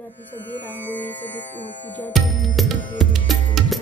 आपली सगळी रांगोळी सगळी पूजा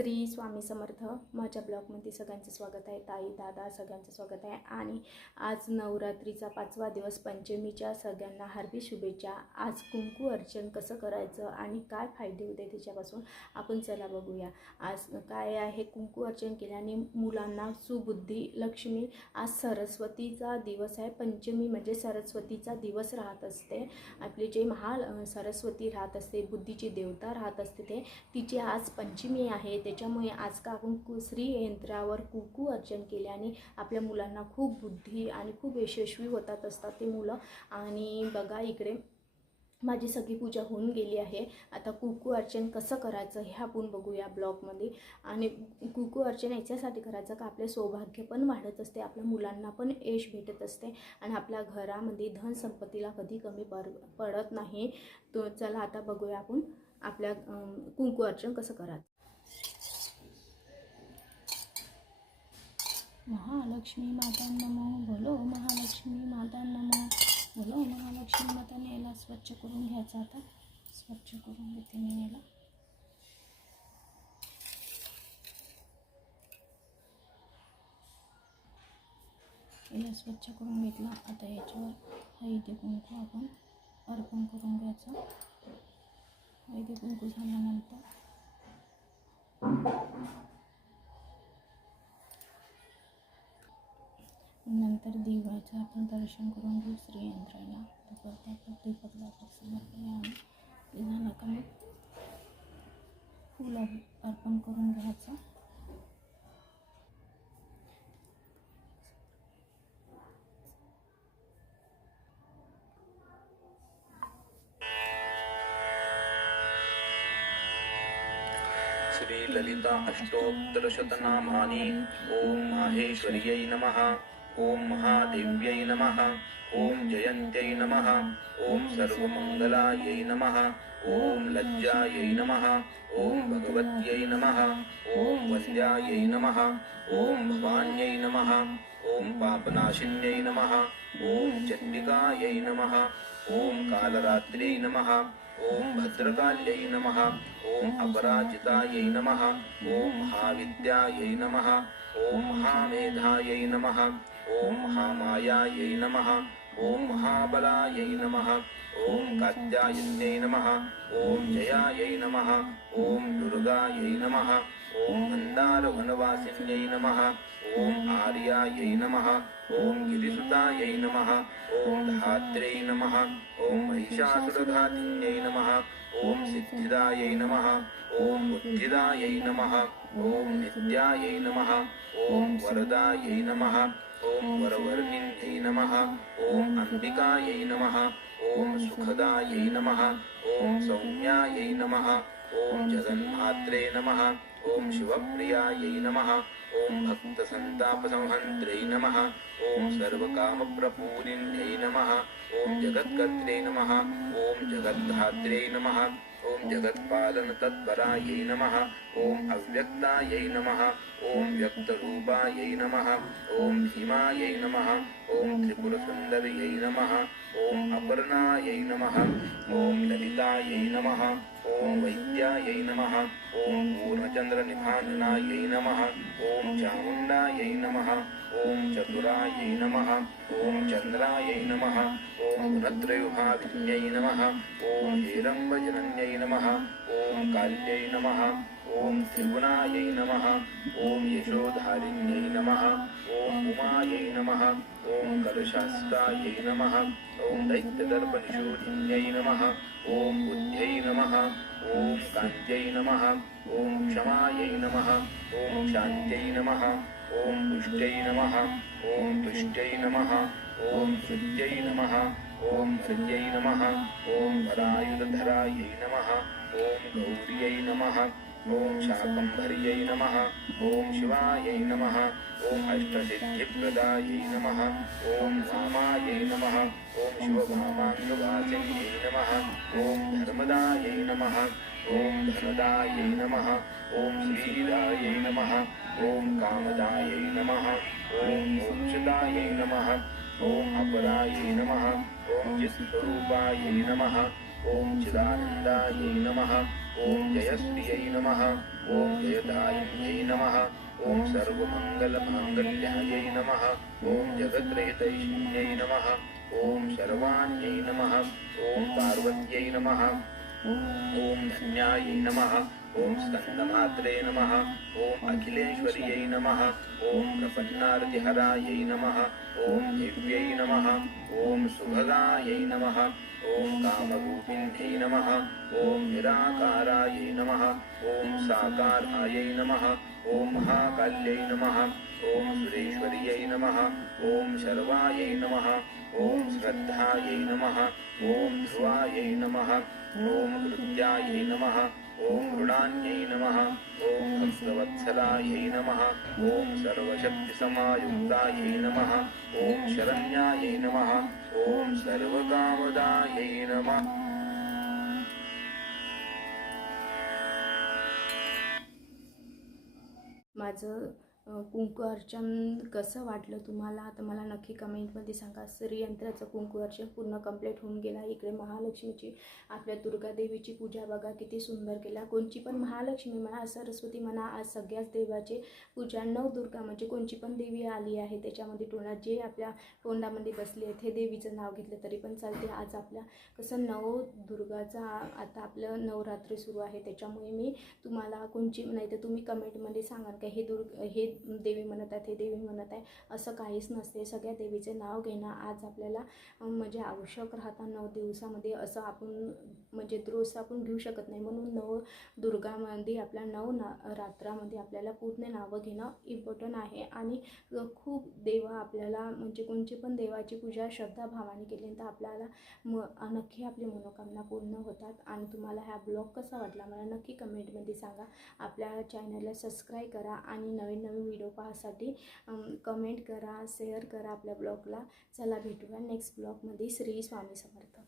श्री स्वामी समर्थ. माझ्या ब्लॉगमध्ये सगळ्यांचं स्वागत आहे. ताई दादा सगळ्यांचं स्वागत आहे. आणि आज नवरात्रीचा पाचवा दिवस पंचमीच्या सगळ्यांना हार्दिक शुभेच्छा. आज कुंकू अर्चन कसं करायचं आणि काय फायदे होते त्याच्यापासून आपण चला बघूया. आज काय आहे कुंकू अर्चन केल्याने मुलांना सुबुद्धी लक्ष्मी आज सरस्वतीचा दिवस आहे. पंचमी म्हणजे सरस्वतीचा दिवस राहत असते. आपली जे महा सरस्वती राहत असते बुद्धीची देवता राहत असते ते तिची आज पंचमी आहे. त्याच्यामुळे आज का आपण कु श्री यंत्रावर कुकू अर्चन केल्याने आपल्या मुलांना खूप बुद्धी आणि खूप यशस्वी होतात असतात ते मुलं. आणि बघा इकडे माझी सगळी पूजा होऊन गेली आहे. आता कुकू अर्चन कसं करायचं हे आपण बघूया ब्लॉगमध्ये. आणि कुकू अर्चन याच्यासाठी करायचं का आपले सौभाग्य पण वाढत असते आपल्या मुलांना पण यश भेटत असते आणि आपल्या घरामध्ये धनसंपत्तीला कधी कमी पड पडत नाही. तो चला आता बघूया आपण आपल्या कुंकू अर्चन कसं करायचं. महालक्ष्मी माता नमो बोलो महालक्ष्मी माता नमो बोलो महालक्ष्मी माताने याला स्वच्छ करून घ्यायचं आता. स्वच्छ करून घेते मी याला याला स्वच्छ करून घेतला आता याच्यावर हळदी कुंकू आपण अर्पण करून घ्यायचं. हळदी कुंकू झाल्यानंतर नंतर देवाचं आपण दर्शन करून घेऊ श्री यंत्राला तोपर्यंत आपण दीपक दाखव आणि झालं का मग फुल अर्पण करून घ्यायचं. श्रीललिता अष्टोत्तरशतनामानि. ॐ माहेश्वर्यै नमः. ॐ महादेव्यै नमः ॐ जयन्त्यै नमः ॐ सर्वमङ्गलायै नमः ॐ लज्जायै नमः ॐ भगवत्यै नमः ॐ वन्द्यायै नमः ॐ भवान्यै नमः ॐ पापनाशिन्यै नमः ॐ चण्डिकायै नमः ॐ कालरात्र्यै नमः ॐ भद्रकाल्यै नमः ॐ अपराजितायै नमः ॐ महाविद्यायै नमः ॐ महामेधायै नमः ॐ महामायायै नमः ॐ महाबलायै नमः ॐ कात्यायन्यै नमः ॐ जयायै नमः ॐ दुर्गायै नमः ॐ मन्दारवनवासिन्यै नमः ॐ आर्यायै नमः ॐ गिरिसुतायै नमः ॐ धात्र्यै नमः ॐ महिषासुरघातिन्यै नमः ॐ सिद्धिदायै नमः ॐ बुद्धिदायै नमः ॐ नित्यायै नमः ॐ वरदायै नमः ॐ वरवर्णिन्यै नमः ॐ अंबिकायै नमः ॐ सुखदायै नमः ॐ सौम्यायै नमः ॐ जगन्मात्रे नमः ॐ शिवप्रियायै नमः ॐ भक्तसन्तापसंहन्त्रै नमः ॐ सर्वकामप्रपूरिण्यै नमः ॐ जगत्कर्त्रे नमः ॐ जगद्धात्रे नमः। ॐ जगत्पालनतत्परायै नमः। ॐ अव्यक्तायै नमः। ॐ व्यक्तरूपायै नमः। ॐ भीमायै नमः। ॐ त्रिपुरसुन्दर्यै नमः। ॐ अपर्णायै नमः ॐ ललितायै नमः ॐ वैद्यायै नमः ॐ पूर्णचन्द्रनिधाननायै नमः ॐ चामुण्डायै नमः ॐ चतुरायै नमः ॐ चन्द्रायै नमः ॐ गुणत्रयुभाविन्यै नमः ॐ हेरम्बजनन्यै नमः ॐ काल्यै नमः ॐ त्रिगुणायै नमः ॐ यशोधारिण्यै नमः ॐ उमायै नमः ॐ कलशास्त्रायै नमः ॐ दैत्यदर्पनिषूदिन्यै नमः ॐ बुद्ध्यै नमः ॐ कान्त्यै नमः ॐ क्षमायै नमः ॐ शान्त्यै नमः ॐ पुष्ट्यै नमः ॐ तुष्ट्यै नमः ॐ हृद्यै नमः ॐ हृद्यै नमः ॐ परायुधरायै नमः ॐ गौर्यै नमः ॐ शाकम्भर्यै नमः ॐ शिवायै नमः ॐ अष्टसिद्धिप्रदायै नमः ॐ रामायै नमः ॐ शिवभामाङ्गवासिन्यै नमः ॐ धर्मदायै नमः ॐ धनदायै नमः ॐ श्रीदायै नमः ॐ कामदायै नमः ॐ मोक्षदायै नमः ॐ अपरायै नमः ॐ चित्स्वरूपायै नमः ॐ चिदानन्दायै नमः। ॐ जयश्रियै नमः। ॐ जयदायिन्यै नमः। ॐ सर्वमङ्गलमाङ्गल्यायै नमः। ॐ जगद्रहितैशिन्यै नमः। ॐ सर्वाण्यै नमः। ॐ पार्वत्यै नमः। ॐ धन्यायै नमः ॐ स्कन्दमात्रे नमः ॐ अखिलेश्वर्यै नमः ॐ प्रपन्नार्तिहरायै नमः ॐ दिव्यै नमः ॐ सुभगायै नमः ॐ कामरूपिण्यै नमः ॐ निराकारायै नमः ॐ साकारायै नमः ॐ महाकाल्यै नमः। ॐ सुरेश्वर्यै नमः ॐ शर्वायै नमः ॐ श्रद्धायै नमः ॐ ध्रुवायै नमः ॐ कृत्यायै नमः ॐ मृणान्यै नमः ॐ भक्तवत्सलायै नमः ॐ सर्वशक्तिसमायुक्तायै नमः ॐ शरण्यायै नमः ॐ सर्वकामदायै नमः। माझं कुंकू अर्चन कसं वाटलं तुम्हाला? तर मला नक्की कमेंटमध्ये सांगा. श्रीयंत्राचं कुंकू अर्चन पूर्ण कंप्लीट होऊन गेला. इकडे महालक्ष्मीची आपल्या दुर्गादेवीची पूजा बघा किती सुंदर केला. कोणची पण महालक्ष्मी म्हणा सरस्वती म्हणा आज सगळ्याच देवाचे पूजा. नवदुर्गा म्हणजे कोणची पण देवी आली आहे त्याच्यामध्ये टोंडा जे आपल्या तोंडामध्ये बसले आहेत हे देवीचं नाव घेतलं तरी पण चालते. आज आपल्या कसं नवदुर्गाचा आता आपलं नवरात्री सुरू आहे. त्याच्यामुळे मी तुम्हाला कोणची नाही तर तुम्ही कमेंटमध्ये सांगाल का हे दुर्ग हे देवी म्हणत आहे ते देवी म्हणत आहे असं काहीच नसते. सगळ्या देवीचे नाव घेणं आज आपल्याला म्हणजे आवश्यक राहता नऊ दिवसामध्ये असं आपण म्हणजे रोज आपण घेऊ शकत नाही. म्हणून नव दुर्गामध्ये आपल्या नऊ ना रात्रामध्ये आपल्याला पूर्ण नावं घेणं इम्पॉर्टंट आहे. आणि खूप देवा आपल्याला म्हणजे कोणची पण देवाची पूजा श्रद्धाभावाने केली तर आपल्याला म नक्की आपली मनोकामना पूर्ण होतात. आणि तुम्हाला हा ब्लॉग कसा वाटला मला नक्की कमेंटमध्ये सांगा. आपल्या चॅनलला सबस्क्राईब करा आणि नवीन नवीन व्हिडिओ पाहण्यासाठी कमेंट करा शेअर करा आपल्या ब्लॉगला चला भेटूया नेक्स्ट ब्लॉगमध्ये श्री स्वामी समर्थ.